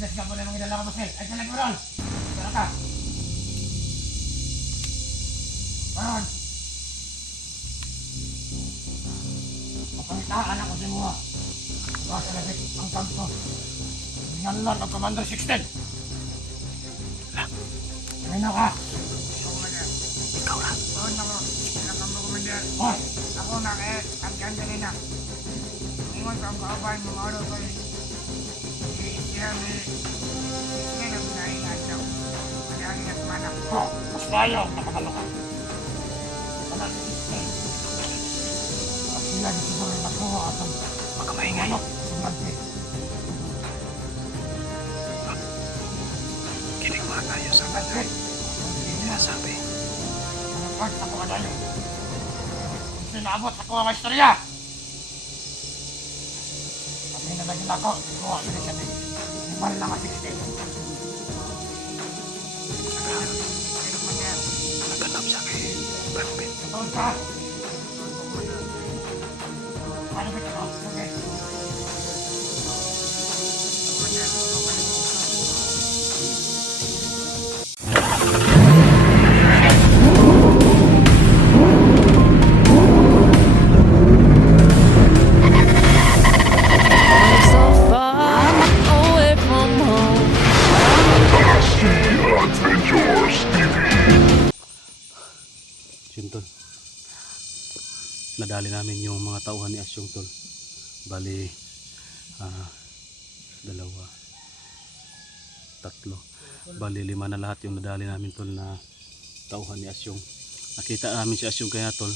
Useless ka po na mga dala ka masel. Ay, talag mo ron. Tara ka. Ron. Kapalitaan ako si Mua. Basta labit ang kampo. Hingalan ang Commander 16. Sabi na ka. Ikaw na. Oo, nako. Kailangan mo, Commander. Hoy. Ako na eh, ang ganda na. Ingon sa ang kaabay mo, ano ko eh. Siya ni... Siya na pinahingan daw. Manahangin at manak. Oh, mas tayo nakakaloka. Wala si 16. At sila di siguro nakuha at ang Magkamaingay. manok. Sumante. Kinig muna tayo sa kanay. Sinasabi. Ang part ako kadayo. Kung sinaabot ako ang istorya. Kami na naging ako. Kuha sila siya din. Imal lang ang 16. Naganap siya kay Barbit. Totoo ka. Ano ba ito? Okay. So far away from home. Yun tol. Nadali namin yung mga tauhan ni Asyong tol. Bali, dalawa, tatlo. Bali, 5 na lahat yung nadali namin tol na tauhan ni Asyong. Nakita namin si Asyong kaya tol,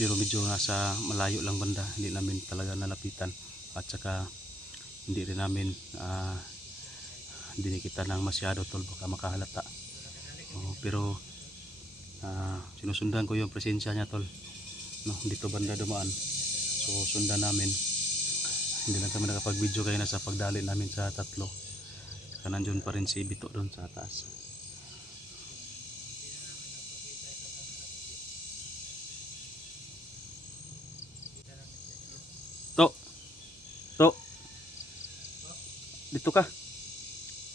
pero medyo nasa malayo lang banda. Hindi namin talaga nalapitan. At saka hindi rin namin dinikita ng masyado tol, baka makahalata. Pero sinusundan ko yung presensya niya tol, no, dito banda dumaan. So sundan namin. Hindi lang kami nakapag video kaya nasa pagdali namin sa tatlo. Saka nandun pa rin si Bito doon sa taas. To dito ka,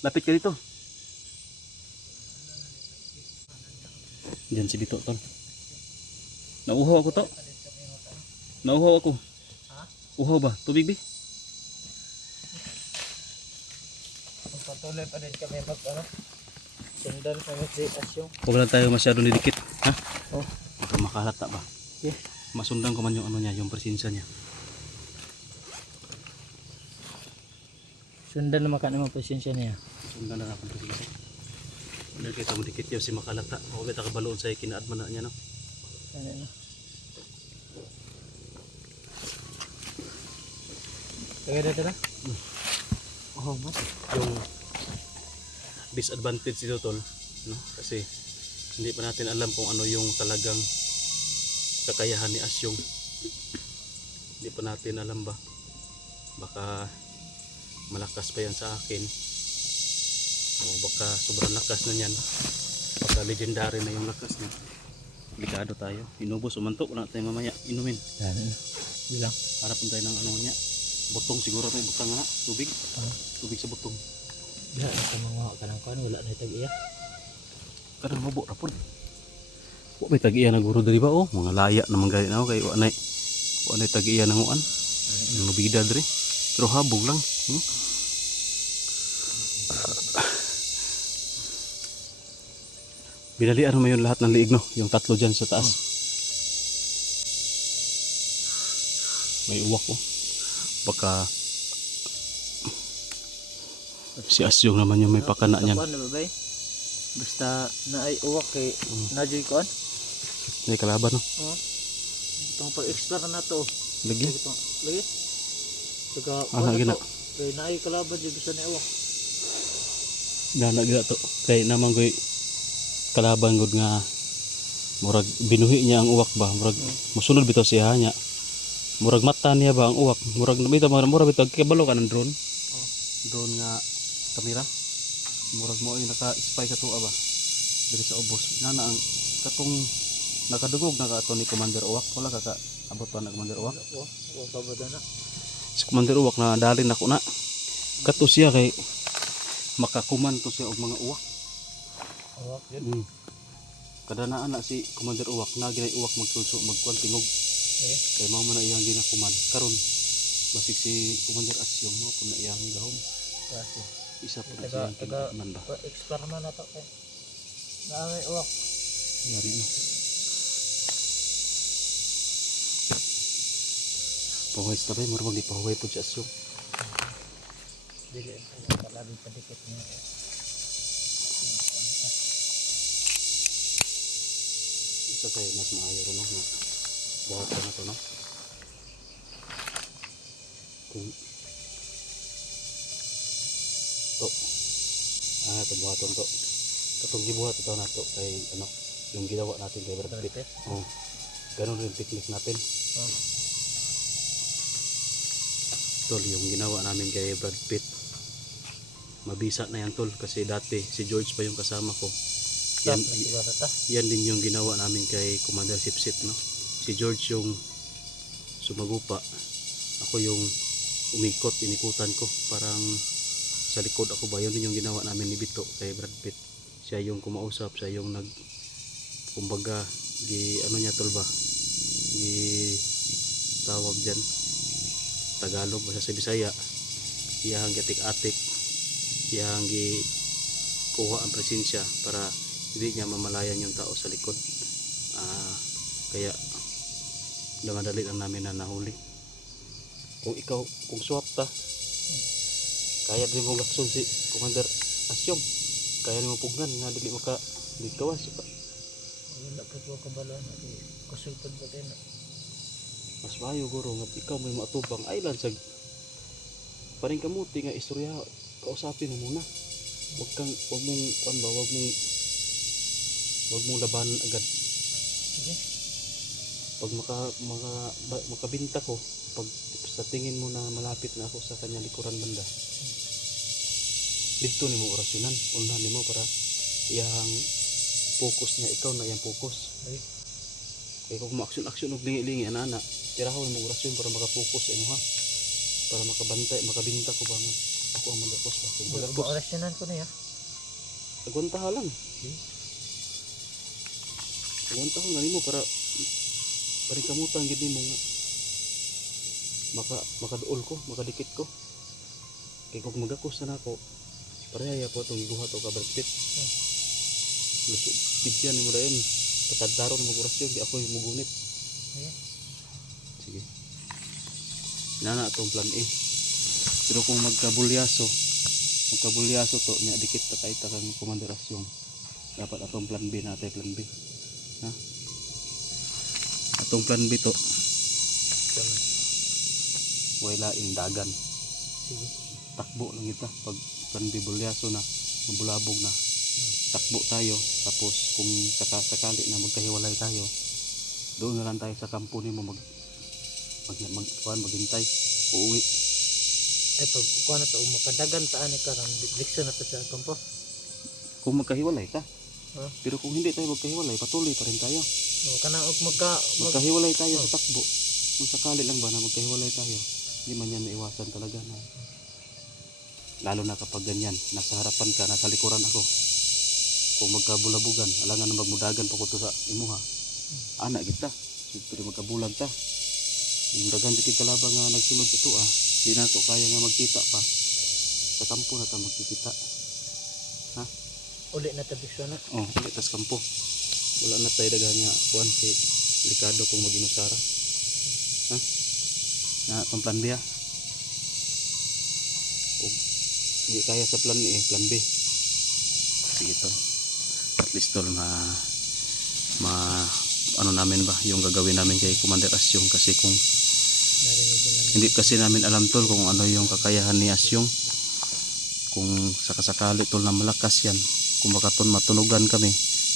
lapit ka dito. Diyan si Bito tol. Nauhaw ako to. Nauhaw ako. Uhaw ba? Tubig bi? Patuloy pa din kami sundan kami si Asyong. Huwag lang tayo masyadong didikit. Ha? Oh. Baka makalata ba? Yes. Masundan ko man yung ano niya, yung presensya niya. Sundan naman ka naman presensya niya. Sundan na akong presensya. Dahil kita mo dikit yun si makalata. Huwag kita kabaloon sa'yo kinaadman na niya, no? Ano na. Tagay na. Oh, mas. Yung disadvantage dito tol, no? Kasi hindi pa natin alam kung ano yung talagang kakayahan ni Asyong. Hindi pa natin alam ba? Baka malakas pa yan sa akin. O baka sobrang lakas na yan. Baka legendary na yung lakas niya. Delikado tayo. Inubos, umantok. Wala tayo mamaya. Inumin. Yan na. Bilang. Harapan tayo ng ano niya. Butong siguro may butang nga. Tubig. Tubig sa butong. Wala na sa mga kanang kan. Wala na itag iya. Kadang mabok na po. May tag-iya na guro dari ba? Oh, mga laya naman gaya na ako. Kaya wanay tag-iya na nguan. Yung nubida dari. Pero habog lang. Binalian mo yung lahat ng liig, no? Yung tatlo dyan sa taas. May uwak, oh. Baka si Asyong naman yung may pakana niyan. Basta na ay uwak kay najoy ko an. May kalaban, no? Itong pag-explore na to. Lagi. Lagi. Saka Lagi na. kay na ay kalaban di basta na uwak. Nanaga to. Kaya naman ko'y kalaban gud nga murag binuhi niya ang uwak ba. Murag musunod bitaw siya niya. Murag mata niya ba ang uwak. Murag nabita murag bitaw kibalo ka ng drone. Drone nga kamera. Murag mo ay naka-spy sa tuwa ba. Diri sa ubos. Nana ang katong nakadugog na ka ni Commander Uwak. Wala ka abot pa na Commander Uwak. Uwak pa ba na? Si Commander Uwak na dalin ako na. Kato siya kay makakuman to siya og mga uwak. Uwak yun. Kada naa na si Commander Uwak na ginay uwak magsulso magkuan tingog. Eh. Kay mao man na iyang ginakuman. Karon basig si Commander Asyong mo po na iyang gahom. Kasi. Isa po na Taga- siyang taga- kinakuman ba. Explore man na to. Eh. Naamay uwak. Yan no. Pahuway sa tabi, marunong di pahuway po si Asyong. Dili. Palagi padikit niya. Isa kay mas maayo ron no. Buhat na to no. Kung to. Ito buhaton to. Katong gibuhat ito na to kay ano, yung ginawa natin kay Brad Pitt. Oh. Ganun rin technique natin. Oh. Tol, yung ginawa namin kay Brad Pitt. Mabisa na yan tol kasi dati si George pa yung kasama ko. Yan, yan din yung ginawa namin kay Commander Sipsip no. Si George yung sumagupa. Ako yung umikot, inikutan ko. Parang sa likod ako ba. Yun din yung ginawa namin ni Bito kay Brad Pitt. Siya yung kumausap, siya yung nag kumbaga ano niya tol ba? Tawag dyan Tagalog basta sa Bisaya. Iyang gatik-atik. Iyang kuha ang presensya para hindi niya mamalayan yung tao sa likod. Kaya madali lang namin na nahuli. Kung swap ta, kaya din mo gakson si Commander Asyong. Kaya ni mo pugnan nga dili kawas pa. Wala pa ko kabalo na kusulpad ko din. Mas maayo guro nga ikaw may matubang island sa paring kamuti nga istorya kausapin mo muna. Wag mong labanan agad. Sige. Pag makabinta ko, pag sa tingin mo na malapit na ako sa kanya likuran banda, dito ni mo orasyonan, unahan ni mo para iyang focus niya, ikaw na iyang focus. Ay. Kaya kung ma-action og lingi-lingi ana tirahon mo orasyon para maka-focus sa imo ha. Para makabinta ko ba nga ako ang magapos ba kung magapos. Orasyonan ko na ya. Agwantaha lang. Agwantaha nga nimo para paring kamutan gid nimo nga makaduol ko, makadikit ko. Kay kung magakos na ako, parehaya po itong iguha to ka Brad Pitt. Luso, bigyan mo dayon. Patadaron mo orasyon, di ako yung mugunit. Sige. Nana itong plan A. Pero kung magkabulyaso to, niya dikit ta kay kang Commander Asyong. Dapat atong plan B natin, plan B. Ha? Atong plan B to. Wala dagan. Sige. Takbo lang kita pag plan B bulyaso na, mabulabog na. Takbo tayo tapos kung sakali na magkahiwalay tayo, doon na lang tayo sa kampo nimo maghintay, uuwi. Ay pag kuha na to makadagan taan ni karon direksyon na to sa kampo. Kung magkahiwalay ka. Huh? Pero kung hindi tayo magkahiwalay, patuloy pa rin tayo. O kana og Magkahiwalay tayo sa takbo. Kung sakali lang ba na magkahiwalay tayo, hindi man yan maiwasan talaga na. Lalo na kapag ganyan, nasa harapan ka, nasa likuran ako. Kung magkabulabugan, alangan na magmudagan pa ko to sa imuha. Anak kita, pero magkabulag ta. Yung dagan dikit kalabang nga nagsunod sa tuwa, di na to kaya nga magkita pa. Sa kampo na ta magkikita. Ha? uli na ta bisyo na. Oh, ulit tas kampo. Wala na tayo dagan nga kuan kay delikado kung mag-inusara. Ha? Na itong plan B ha. Hindi kaya sa plan A, plan B. Sige tol. At least tol ano namin ba yung gagawin namin kay Commander Asyong, kasi kung Narinig mo naman. hindi kasi namin alam tol kung ano yung kakayahan ni Asyong, kung sakasakali tol na malakas yan, kung matunugan kami,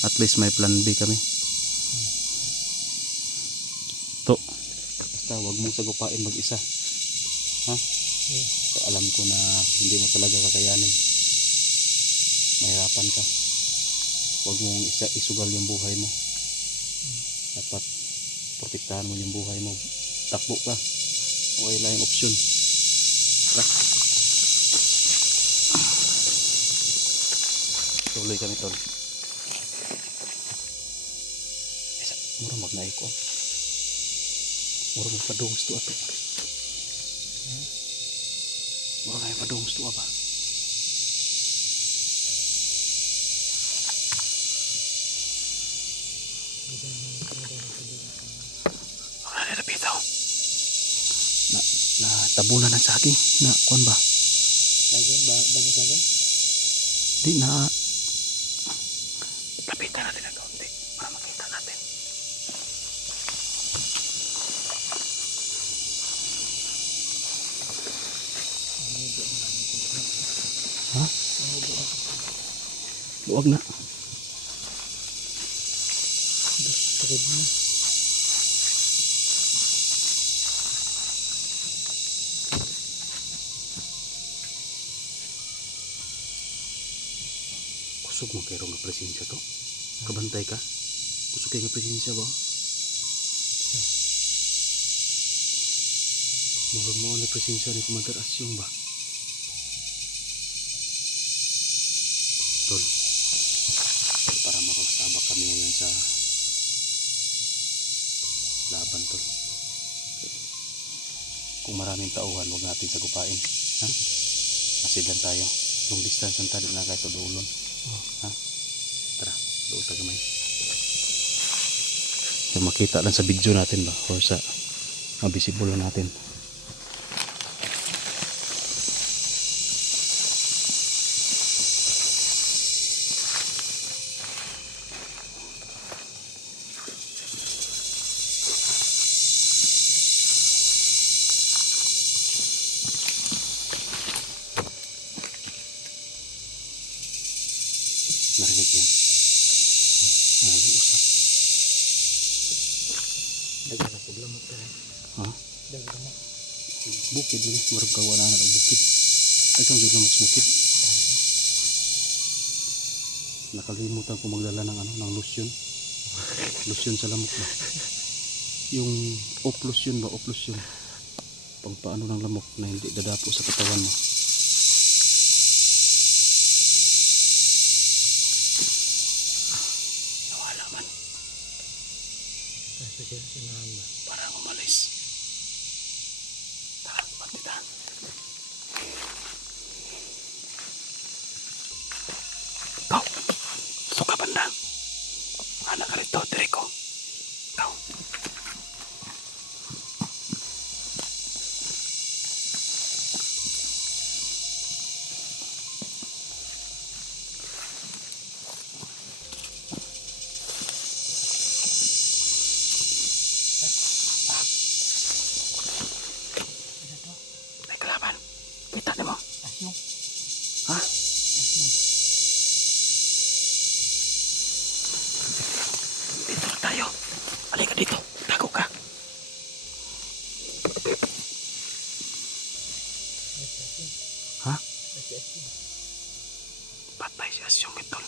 at least may plan B kami. To, basta wag mong sagupain mag-isa. Ha? Alam ko na hindi mo talaga kakayanin. Mahirapan ka. Wag mong isugal yung buhay mo. Dapat protektahan mo yung buhay mo. Takbo ka. Wala yung opsyon. Tara. Tuloy kami tol. Isa, mura magnaikon. Mura magpadungos to ato. Mura kayo padungos to ba? Wala na napitaw. Na tabunan ng saging na kuan ba? Saging ba ni saging? Di na lapitan natin ng kaunti para makita natin. Ha? Luwag na. Sakit na. Kusog mo kayo nga presensya to? Kabantay ka? Kusog kayo nga presensya ba? Murag mo na presensya ni Commander Asyong ba? Tol, para makasabak kami ngayon sa laban tol. Kung maraming tauhan, huwag natin sagupain. Ha? Masidlan tayo. Long distance ang tali na kahit ulon. Ha? Tara, doon tayo gamay. So, makita lang sa video natin ba? Or sa mabisible natin. Narinig yan. Nag-uusap. Dagan na paglamot ka rin. Ha? Dagan mo. Bukid mo ni. Marag kawa na ng bukid. Ay kang jud lamok sa bukid. Nakalimutan ko magdala ng ano, ng lotion. Lotion sa lamok ba? Yung off lotion ba? Off lotion. Pang paano ng lamok na hindi dadapo sa katawan mo. Nawala man. Nasa siya sinahan ba? Parang umalis. Tara, pantita. Kau, suka banda. Anak ka rito, Direko. Kau. May kalaban. Kita niyo mo. Asyong. Ha? Asyong. Dito lang tayo. Halika dito. Tago ka. Nasa asyong. Ha? Nasa asyong. Patay si Asyong Mitol.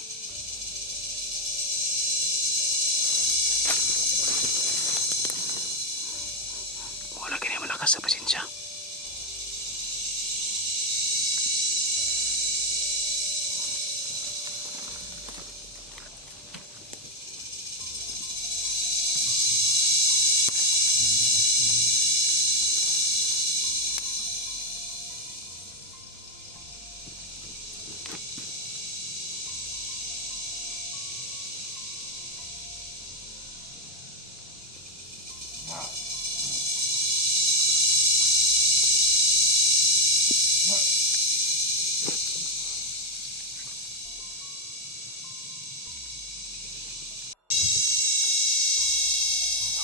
Wala kanya malakas sa pasensya.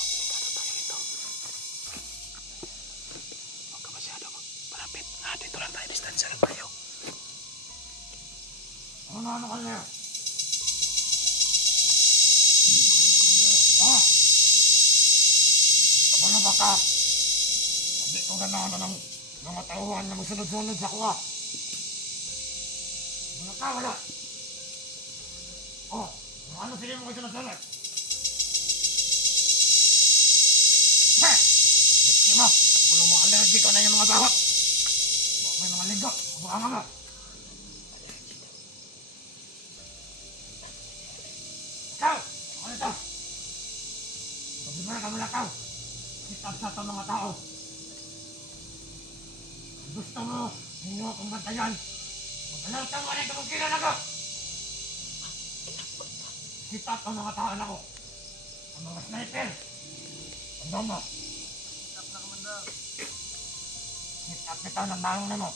Delikado tayo rito. Huwag ka masyado malapit. Dito lang tayo. Distansya lang tayo. Ano ka niya? Ha? Ako na baka? Hindi ko ganahan na ng mga tauhan na magsunod-sunod sa kuha. Mga kawala. Oh, ano sige mo kayo sunod-sunod? Ha! Biksi mo, bulong mo allergic ka na yung mga bahot. May mga linggo, baka nga. tao. Kitap sa ito mga tao. Gusto mo, hindi mo akong bantayan. Magkalaw ka mo rin kung ako. Kitap ang mga tao ako. Ang mga sniper. Ano mo? Kitap na kamanda. Kitap kita ng bangon na mo.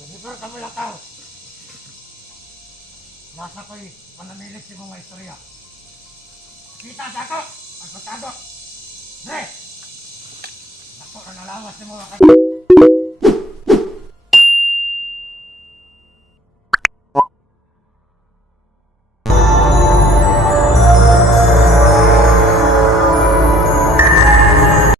Deliver ka mo lang tao. Nasa ko'y panamilig si mga istorya. Kita sa ako! Pagpatado! Dre! Ako na nalawas si mga